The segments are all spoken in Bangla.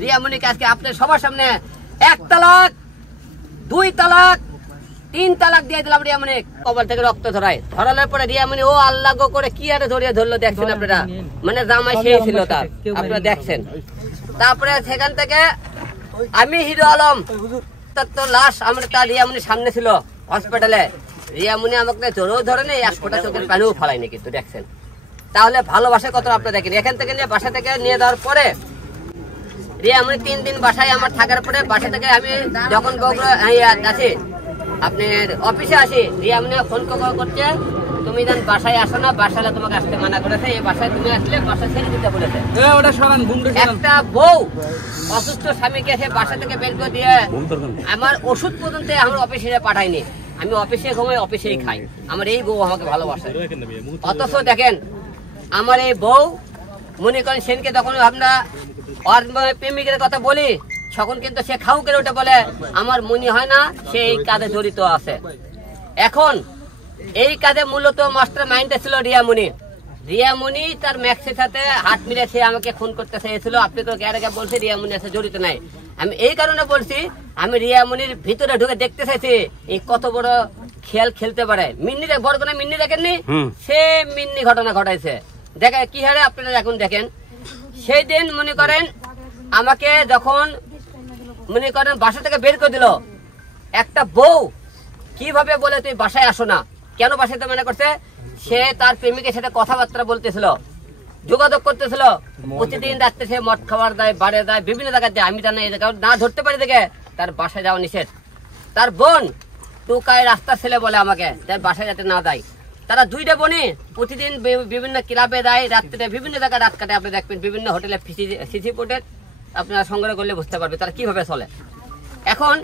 রিয়ামণিকে আজকে আপনার সবার সামনে 1 তালাক 2 তালাক 3 তালাক দিয়ে দিলাম। রিয়ামণি কবর থেকে রক্ত ধরানোর পরে রিয়ামণি ও আল্লাহ গো করে কি আরে ধরিয়ে ধরলো দেখছেন আপনারা, মানে জামাই সেই ছিল তার, আপনারা দেখছেন। তারপরে সেখান থেকে আমি হিরো আলম তার তো লাশ আমরা তার রিয়ামণির সামনে ছিল হসপিটালে, রিয়ামণি আমাকে জোরেও ধরে নেই, 1 ফোঁটা চোখের পানিও ফলায়নি, কিন্তু দেখছেন। তাহলে ভালোবাসা কত আপনারা দেখেন। এখান থেকে নিয়ে বাসা থেকে নিয়ে যাওয়ার পরে রিয়ামণি 3 দিন বাসায় আমার থাকার পরে বাসা থেকে আমি যখন আছি আপনার অফিসে আসি, রিয়ামণি ফোন করছে তুমি যেন বাসায় আসো না, বাসালে তোমাকে আসতে মানা করেছে, এই বাসায় তুমি আসলে বাসা ছেড়ে দিতে বলেছে। একটা বউ অসুস্থ স্বামীকে সে বাসা থেকে বের করে দিয়ে আমার ওষুধ পর্যন্ত আমার অফিসে পাঠায়নি, আমি অফিসে ঘুমাই অফিসেই খাই, আমার এই বউ আমাকে ভালোবাসে। অথচ দেখেন আমার এই বউ মনে করেন সেনকে তখন আমরা প্রেমিকের কথা বলি তখন কিন্তু সে খাউ করে ওটা বলে আমার মনে হয় না সে এই কাজে জড়িত আছে। এখন এই কাজে মূলত মাস্টার মাইন্ডে ছিল রিয়ামণি। রিয়ামণি তার ম্যাক্সের সাথে হাত মিলে সে আমাকে খুন করতে চেয়েছিল। আপনি তো আগে বলছে রিয়ামণি আছে জড়িত নাই, আমি এই কারণে বলছি আমি রিয়ামণির ভিতরে ঢুকে দেখতে চাইছি এই কত বড় খেল খেলতে পারে। মিন্নি বড় কোনো মিন্নি দেখেননি, সে মিন্নি ঘটনা ঘটাইছে। দেখে কি হারে আপনারা এখন দেখেন, সেই দিন মনে করেন আমাকে যখন মনে করেন বাসা থেকে বের করে দিল, একটা বউ কিভাবে বলে তুই বাসায় আসো না, কেন বাসায় মনে করছে সে তার প্রেমিকের সাথে কথাবার্তা বলতেছিল, যোগাযোগ করতেছিল, প্রতিদিন রাত্রে সে মদ খাবার দেয়, বাড়ে দেয়, বিভিন্ন জায়গায় দেয়। আমি জানি এই জায়গা না ধরতে পারি দেখে তার বাসায় যাওয়া নিষেধ। তার বোন টুকায় রাস্তার ছেলে বলে আমাকে তার বাসায় যাতে না দেয়। তারা 2টা বোনই প্রতিদিন বিভিন্ন ক্লাবে দেয়, রাত্রে বিভিন্ন জায়গায় রাত কাটে। আপনি দেখবেন বিভিন্ন হোটেলে সিসি ফুটেজ আপনারা সংগ্রহ করলে বুঝতে পারবে তারা কিভাবে চলে। এখন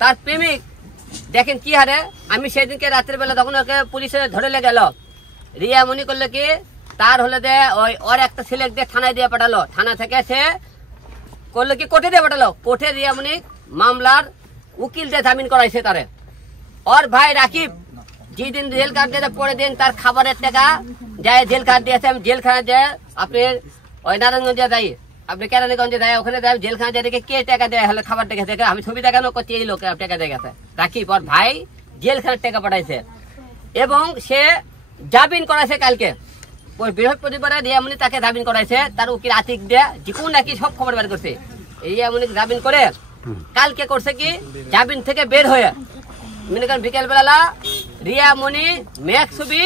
তার প্রেমিক দেখেন কি হারে, আমি সেদিনকে রাতের বেলা তখন ওকে পুলিশে ধরে গেল, রিয়ামণি করলো কি তার হলে যে ওর একটা ছেলে দিয়ে থানায় দিয়ে পাঠালো, থানা থেকে সে করলো কি কোর্টে দিয়ে পাঠালো, কোর্টে রিয়ামণি মামলার উকিল দিয়ে জামিন করাইছে তারে। ওর ভাই রাকিব যেদিন জেল কাট দিয়েছে পরের দিন তার খাবারের টাকা যায় জেল কাট দিয়েছে। আমি জেলখানা যায় আপনি ওই নারায়ণগঞ্জে যাই, আপনি কেরানীগঞ্জে যায়, ওখানে যায় জেলখানা যায় দেখে কে টাকা দেয় হলে খাবার টাকা দেখে আমি ছবি দেখানো করছি এই লোক টাকা দিয়ে গেছে। রাকিব ওর ভাই জেলখানার টাকা পাঠাইছে এবং সে জামিন করাইছে কালকে। ওই বৃহস্পতিবারে রিয়ামণি তাকে জামিন করাইছে, তার উকিল আতিক দিয়ে জিকুন নাকি সব খবর বের করছে। রিয়ামণি জামিন করে কালকে করছে কি জামিন থেকে বের হয়ে মনে করেন বিকেল বেলা রিয়ামণি ম্যাক্স ছবি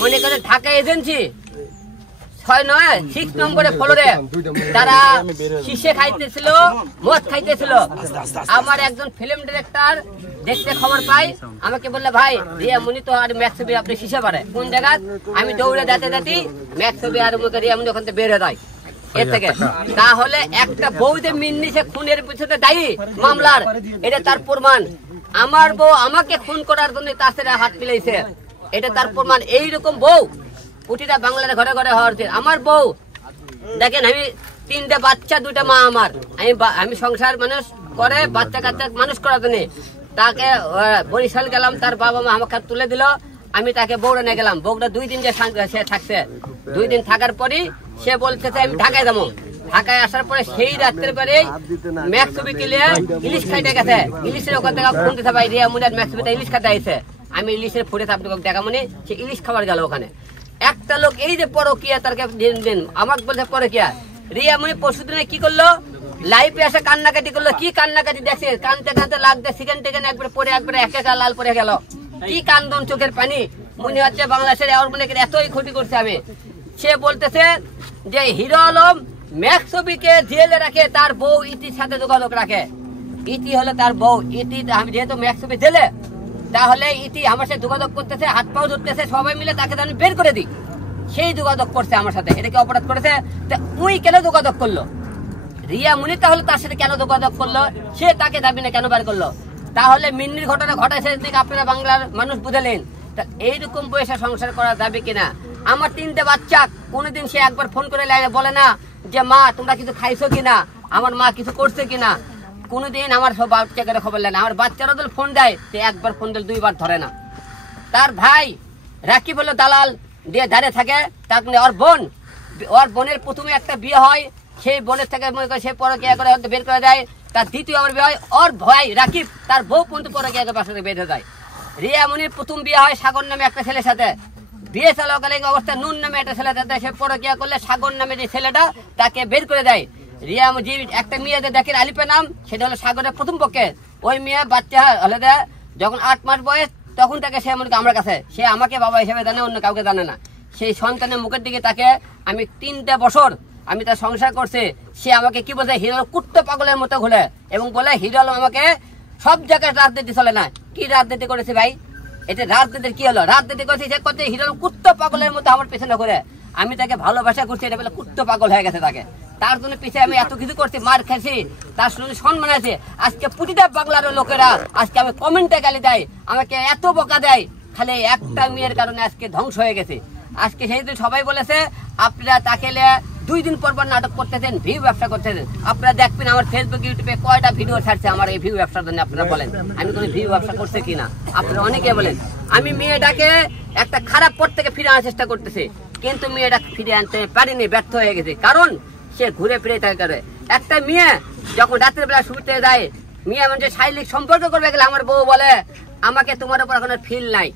মনে করে ঢাকা এজেন্সি 6 নম্বরে ফ্লোরে তারা শীষে খাইতেছিল, মদ খাইতেছিল। আমার একজন ফিল্ম ডিরেক্টর দেখতে খবর পাই, আমাকে বললে ভাই রিয়ামণি তো আর ম্যাক্স ছবি আপনি শীষে পারে কোন জায়গা, আমি দৌড়ে যেতে ম্যাক্স ছবি আর রিয়ামণি ওখান থেকে বের হয়ে যায় এর থেকে। তাহলে একটা বউতে মিন্নি সে খুনের পিছনে দায়ী মামলার, এটা তার প্রমাণ। আমার বউ আমাকে খুন করার জন্য তার সাথে হাত মিলাইছে, এটা তার প্রমাণ। এইরকম বউ প্রতিটা বাংলার ঘরে ঘরে হওয়ার উচিত। আমার বউ দেখেন আমি 3টে বাচ্চা 2টা মা, আমি সংসার মানুষ করে বাচ্চা কাচ্চা মানুষ করার জন্য তাকে বরিশাল গেলাম, তার বাবা মা আমাকে তুলে দিল, আমি তাকে বউরা নিয়ে গেলাম। বউটা 2 দিন যে সে থাকছে, 2 দিন থাকার পরই সে বলতেছে আমি ঢাকায় যাবো। ঢাকায় আসার পরে সেই রাত্রের পরে ম্যাক্স ছবি কিনে ইলিশ খাইতে গেছে, ইলিশের ওখান থেকে ফোন দিতে ভাই রিয়ামণি আর ম্যাক্স ছবিটা ইলিশ খাইতে আইছে। আমি ইলিশের ফুটেছে আপনাকে দেখা মনে সে ইলিশ খাবার গেল ওখানে। একটা লোক এই যে পরকিয়া তারকে দিন আমাকে বলছে পরকিয়া। রিয়ামণি পরশুদিনে কি করলো, লাইভে এসে কান্নাকাটি করলো। কি কান্নাকাটি দেখছে, কানতে কানতে লাগতে সেকেন্ড টেকেন একবার পরে একবার একা লাল পরে গেল। কি কান্দন চোখের পানি, মনে হচ্ছে বাংলাদেশের এতই ক্ষতি করছে আমি। সে বলতেছে যে হিরো আলম ম্যাক্স ছবিকে জেলে রাখে, তার বউ ইতির সাথে যোগাযোগ রাখে। ইতি হলো তার বউ, ইতি আমি যেহেতু ম্যাক্স ছবি জেলে তাহলে ইতি আমার সাথে যোগাযোগ করতেছে, হাত পাও ধরতেছে, সবাই মিলে তাকে আমি বের করে দিই। সেই যোগাযোগ করছে আমার সাথে, এটাকে অপরাধ করেছে। ওই কেন যোগাযোগ করলো রিয়ামণি, তাহলে তার সাথে কেন যোগাযোগ করলো, সে তাকে দাবি না কেন বের করলো? তাহলে মিন্নির ঘটনা ঘটাইছে আপনারা বাংলার মানুষ বুঝালেন। এইরকম বয়সে সংসার করা যাবে কিনা? আমার 3টে বাচ্চা, কোনোদিন সে একবার ফোন করে বলে না যে মা তোমরা কিছু খাইছো কিনা, আমার মা কিছু করছে কিনা। কোনোদিন আমার সব বাচ্চাকে খবর নেয় না। আমার বাচ্চারা যদি ফোন দেয় সে একবার ফোন দিলে 2বার ধরে না। তার ভাই রাকিব হলো দালাল দিয়ে দাঁড়িয়ে থাকে। তার ওর বোনের প্রথমে একটা বিয়ে হয়, সেই বোনের থেকে মনে করে সে পরকিয়া করে হয়তো বের করে দেয়। তার দ্বিতীয় আমার বিয়ে হয়, ওর ভাই রাকিব তার বউ পর্যন্ত পরকিয়া করে বাসা থেকে বের হয়ে যায়। রিয়া মনির প্রথম বিয়ে হয় সাগর নামে একটা ছেলের সাথে। বিয়ে চলাকালীন অবস্থায় নুন নামে একটা ছেলে সাথে সে পরকিয়া করলে সাগর নামে যে ছেলেটা তাকে বের করে দেয়। রিয়া যে একটা মেয়েদের দেখেন আলিপা নাম, সেটা হলো সাগরের প্রথম পক্ষে। ওই মেয়ে বাচ্চা হলে যখন 8 মাস বয়স তখন তাকে সে মনে আমার কাছে, সে আমাকে বাবা হিসেবে জানে, অন্য কাউকে জানে না। সেই সন্তানের মুখের দিকে তাকে আমি 3টা বছর আমি তার সংসার করছি। সে আমাকে কি বলছে, হিরো কুত্ত পাগলের মতো ঘুরে এবং বলে হিরো আলম আমাকে সব জায়গায় রাজনীতি চলে না। কি রাজনীতি করেছে ভাই? এটা রাজনীতির কি হলো? রাজনীতি করেছে সে করতে হিরো আলম কুত্ত পাগলের মতো আমার পেছনে ঘুরে। আমি তাকে ভালোবাসা করছি, এটা বলে কুত্ত পাগল হয়ে গেছে তাকে। তার জন্য পিছিয়ে আমি এত কিছু করছি, মার খেয়েছি, তার শুনে সম্মান আছে। আজকে প্রতিটা বাংলার লোকেরা আজকে আমি কমেন্টে গালি দেয়, আমাকে এত বকা দেয়, খালি একটা মেয়ের কারণে আজকে ধ্বংস হয়ে গেছে। আজকে সেই দিন সবাই বলেছে আপনারা তাকে 2 দিন পর পর নাটক করতেছেন, ভিউ ব্যবসা করতেছেন। আপনারা দেখবেন আমার ফেসবুক ইউটিউবে কয়টা ভিডিও ছাড়ছে আমার এই ভিউ ব্যবসার জন্য। আপনারা বলেন আমি কোনো ভিউ ব্যবসা করছে কিনা? আপনারা অনেকে বলেন আমি মেয়েটাকে একটা খারাপ পথ থেকে ফিরে আনার চেষ্টা করতেছি, কিন্তু মেয়েটা ফিরে আনতে পারিনি, ব্যর্থ হয়ে গেছে। কারণ সে ঘুরে ফিরে থাকে। একটা মেয়ে যখন রাত্রের বেলা শুতে যায়, মেয়ে মানে শারীরিক সম্পর্ক করবে গেলে আমার বউ বলে আমাকে তোমার উপর এখন ফিল নাই,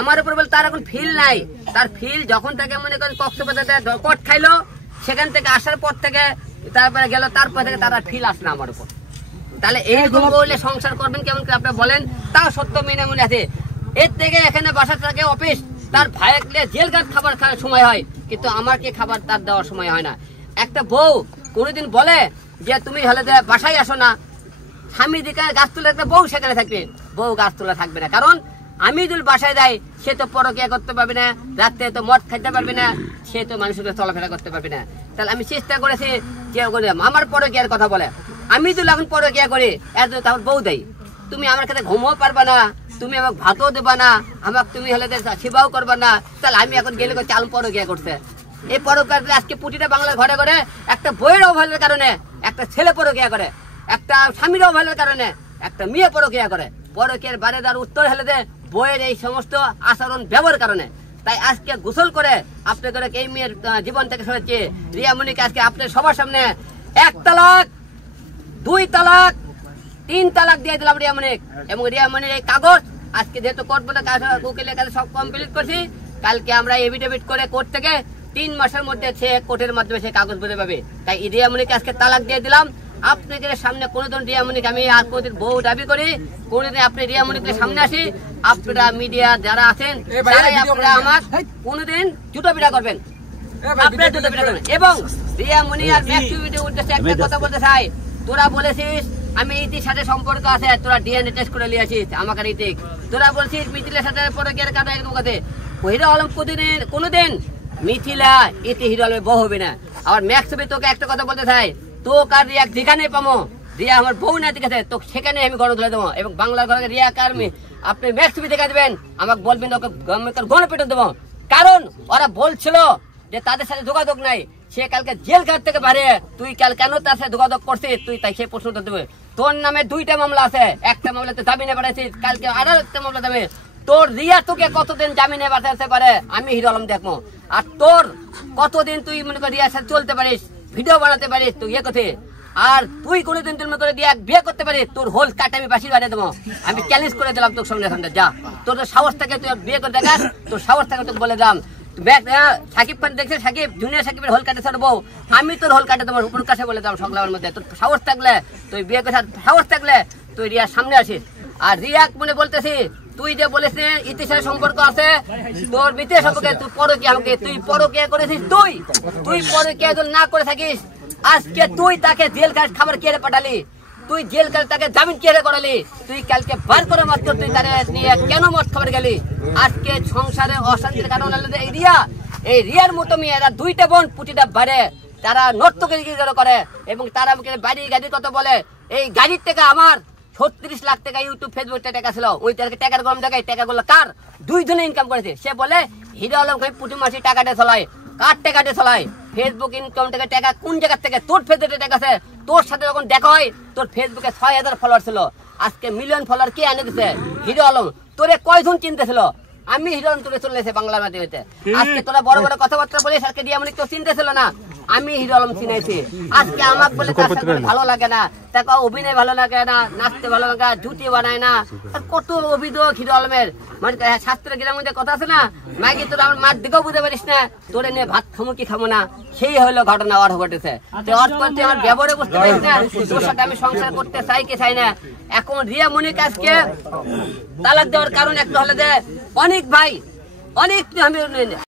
আমার উপর বলে তার এখন ফিল নাই। তার ফিল যখন থেকে মনে করেন কক্সবাজারে কট খাইলো, সেখান থেকে আসার পর থেকে তারপরে গেল, তারপর থেকে তার ফিল আসলো আমার উপর। তাহলে এইরকম বললে সংসার করবেন কেমন করে আপনারা বলেন? তাও সত্য মেনে মনে আছে। এর থেকে এখানে বাসা থাকে অফিস, তার ভাইকে জেল কাট খাবার খাওয়ার সময় হয়, কিন্তু আমাকে খাবার তার দেওয়ার সময় হয় না। একটা বউ কোনোদিন বলে যে তুমি হলে বাসায় আসো না, স্বামী দিকে গাছ তুলে একটা বউ সেখানে থাকবে, বউ গাছ তোলা থাকবে না। কারণ আমি যদি বাসায় যাই, সে তো পরকিয়া করতে পারবে না, রাত্রে তো মদ খাইতে পারবে না, সে তো মানুষের চলাফেরা করতে পারবে না। তাহলে আমি চেষ্টা করেছি যে আমার পরকিয়ার কথা বলে, আমি যদি এখন পরকিয়া করি এত তখন বউ দেয়, তুমি আমার কাছে ঘুমও পারবা না, তুমি আমাকে ভাতও দেবা না, আমাকে তুমি হলে সেবাও করবা না। তাহলে আমি এখন গেলে চাল পরকিয়া করছে। এই পরকিয়া আজকে প্রতিটা বাংলার ঘরে ঘরে একটা বইয়ের অবহেলার কারণে একটা ছেলে পরকিয়া করে, একটা স্বামীর অবহেলার কারণে একটা মেয়ে পরকিয়া করে। পরকিয়ার বারে তার উত্তর হলে বইয়ের এই সমস্ত আচরণ ব্যবহার কারণে। তাই আজকে গোসল করে আপনাদের এই মেয়ের জীবন থেকে সরেছে রিয়া মনিকে আজকে আপনার সবার সামনে 1 তালাক 2 তালাক 3 তালাক দিয়ে দিলাম রিয়া মনিক। এবং রিয়া মনির এই কাগজ আজকে যেহেতু কোর্ট বলে উকিলের কাছে সব কমপ্লিট করছি, কালকে আমরা এফিডেভিট করে কোর্ট থেকে 3 মাসের মধ্যে সে কোর্টের মাধ্যমে সে কাগজ বলে পাবে। তাই রিয়া মনিকে আজকে তালাক দিয়ে দিলাম। আপনাদের সামনে কোনোদিন রিয়া মনিক আমি আর কোনোদিন বউ দাবি করি, কোনোদিন আপনি রিয়া মনিকের সামনে আসি, আপনারা মিডিয়া যারা আছেন তারাই আপনারা আমার কোনোদিন জুতো পিটা করবেন, আপনারা জুতো পিটা করবেন। এবং রিয়া মনি আর ম্যাক্সিমিটির উদ্দেশ্যে একটা কথা বলতে চাই, তোরা বলেছিস আমি ইতির সাথে সম্পর্ক আছে, তোরা ডিএনএ টেস্ট করে নিয়ে আসিস আমাকে ইতিক, তোরা বলছিস মিথিলের সাথে পরকিয়ার কাটা একদম কথা। হিরো আলম কোনোদিন মিথিলা ইতি হিরো আলমে বউ হবে না। আবার ম্যাক্সিমি তোকে একটা কথা বলতে চাই, তোকে আর রিয়া যেখানে পাবো, রিয়া আমার বউ না দেখেছে তো সেখানে আমি গড় ধরে দেবো। এবং বাংলার ঘরে রিয়া কার্মি আপনি ম্যাক্সিমি দেখা দেবেন, আমাকে বলবেন ওকে গণে পেটে দেবো। কারণ ওরা বলছিল যে তাদের সাথে যোগাযোগ নাই, সে কালকে জেল ঘাট থেকে বাড়ে, তুই কাল কেন তার সাথে যোগাযোগ করছিস, তুই তাই সে প্রশ্ন দেবে। তোর নামে 2টা মামলা আছে, একটা মামলাতে জামিনে বাড়াইছিস, কালকে আরো একটা মামলা দেবে। তোর রিয়া তোকে কতদিন জামিনে বাঁচাতে পারে আমি হিরো আলম দেখবো, আর তোর কতদিন তুই মনে কর রিয়ার সাথে চলতে পারিস, ভিডিও বানাতে পারিস, তুই ইয়ে করতে। আর তুই কোনোদিন তুমি করে দিয়ে বিয়ে করতে পারিস, তোর হোল কাটে আমি বাসি বানিয়ে দেবো। আমি চ্যালেঞ্জ করে দিলাম তোর সামনে সামনে, যা তোর সাহস থাকে তুই বিয়ে করে দেখাস, তোর সাহস থাকে তোকে বলে দিলাম। সাকিব খান দেখছে, সাকিব জুনিয়র সাকিবের হোল কাটে ছাড়বো, আমি তোর হোল কাটে তোমার উপর কাছে বলে দিলাম সংলাপের মধ্যে। তোর সাহস থাকলে তুই বিয়ে করে, সাহস থাকলে তুই রিয়ার সামনে আসিস। আর রিয়াক মনে বলতেছি তুই যে বলেছিস ইতিহাসের সম্পর্ক আছে, তোর বিতে সম্পর্কে তুই পরকিয়া আমাকে তুই পরকিয়া করেছিস, তুই পরকিয়া না করে থাকিস, আজকে তুই তাকে জেল কাজ খাবার কে পাঠালি, তুই জেল কাজ তাকে জামিন কে করালি, তুই কালকে বার করে মাত্র তুই তারে নিয়ে কেন মদ খাবার গেলি। আজকে সংসারে অশান্তির কারণ এই রিয়ার মতো মেয়েরা 2টা বোন প্রতিটা বাড়ে, তারা নর্তকী করে এবং তারা আমাকে বাড়ি গাড়ির কথা বলে। এই গাড়ির থেকে আমার 36 লাখ টাকা ইউটিউব ফেসবুক টাকা ছিল, ওই টাকার গরম জায়গায় টাকাগুলো কার 2 জনে ইনকাম করেছে। সে বলে হিরো আলম ভাই প্রতি মাসে টাকাটা চলায়, কার টাকাটা চলায়, ফেসবুক ইনকাম থেকে টাকা কোন জায়গা থেকে, তোর ফেসবুকে টাকা আছে। তোর সাথে যখন দেখা হয় তোর ফেসবুকে 6000 ফলোয়ার ছিল, আজকে মিলিয়ন ফলোয়ার কে এনে দিছে? হিরো আলম। তোরে কয়জন চিনতেছিল? আমি হিরো আলম তোরে চলে এসে বাংলা মাধ্যমে। আজকে তোরা বড় বড় কথাবার্তা বলিস, আজকে রিয়া মনিক তো চিনতেছিল না। আমি হিরো আলম চিনাইছি। আজকে আমাকে বলে তার সাথে ভালো লাগে না, তাকে অভিনয় ভালো লাগে না, নাচতে ভালো লাগে, জুটি বানায় না, কত অভিযোগ হিরো আলমের। মানে শাস্ত্রের গ্রামের মধ্যে কথা আছে না, মাইকে তোর আমার মার দিকেও বুঝতে পারিস না, তোরে নিয়ে ভাত খামো কি খামো না, সেই হলো ঘটনা ওর ঘটেছে। আমার ব্যবহারে বুঝতে পারিস না, তোর সাথে আমি সংসার করতে চাই কি চাই না। এখন রিয়া মনিকে আজকে তালাক দেওয়ার কারণ একটা হলে যে অনেক ভাই অনেক আমি